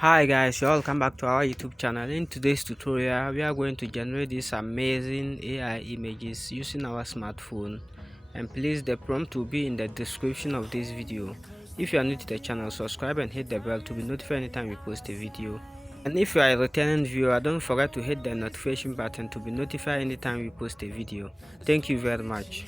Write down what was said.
Hi guys, welcome back to our YouTube channel. In today's tutorial we are going to generate these amazing AI images using our smartphone, and please, the prompt will be in the description of this video. If you are new to the channel, subscribe and hit the bell to be notified anytime we post a video. And if you are a returning viewer, don't forget to hit the notification button to be notified anytime we post a video. Thank you very much.